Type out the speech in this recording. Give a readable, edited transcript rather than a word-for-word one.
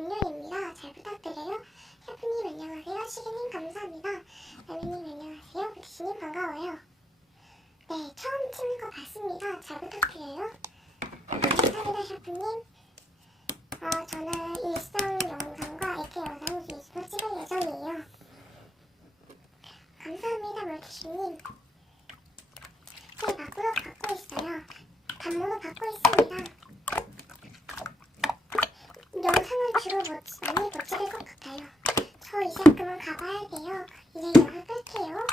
원료입니다. 잘 부탁드려요. 셰프님 안녕하세요. 시계님 감사합니다. 라면님 안녕하세요. 부티씨님 반가워요. 네, 처음 찍는 거 봤습니다. 잘 부탁드려요. 감사합니다 셰프님. 저는 일상 영상과 액계 영상 위주로 찍을 예정이에요. 감사합니다 멀티씨님. 제 밥으로 받고 있어요. 단무도 받고 있습니다. 영상을 주로 많이 못 찍을 것 같아요. 저 이제 그만 가봐야 돼요. 이제 영상 끌게요.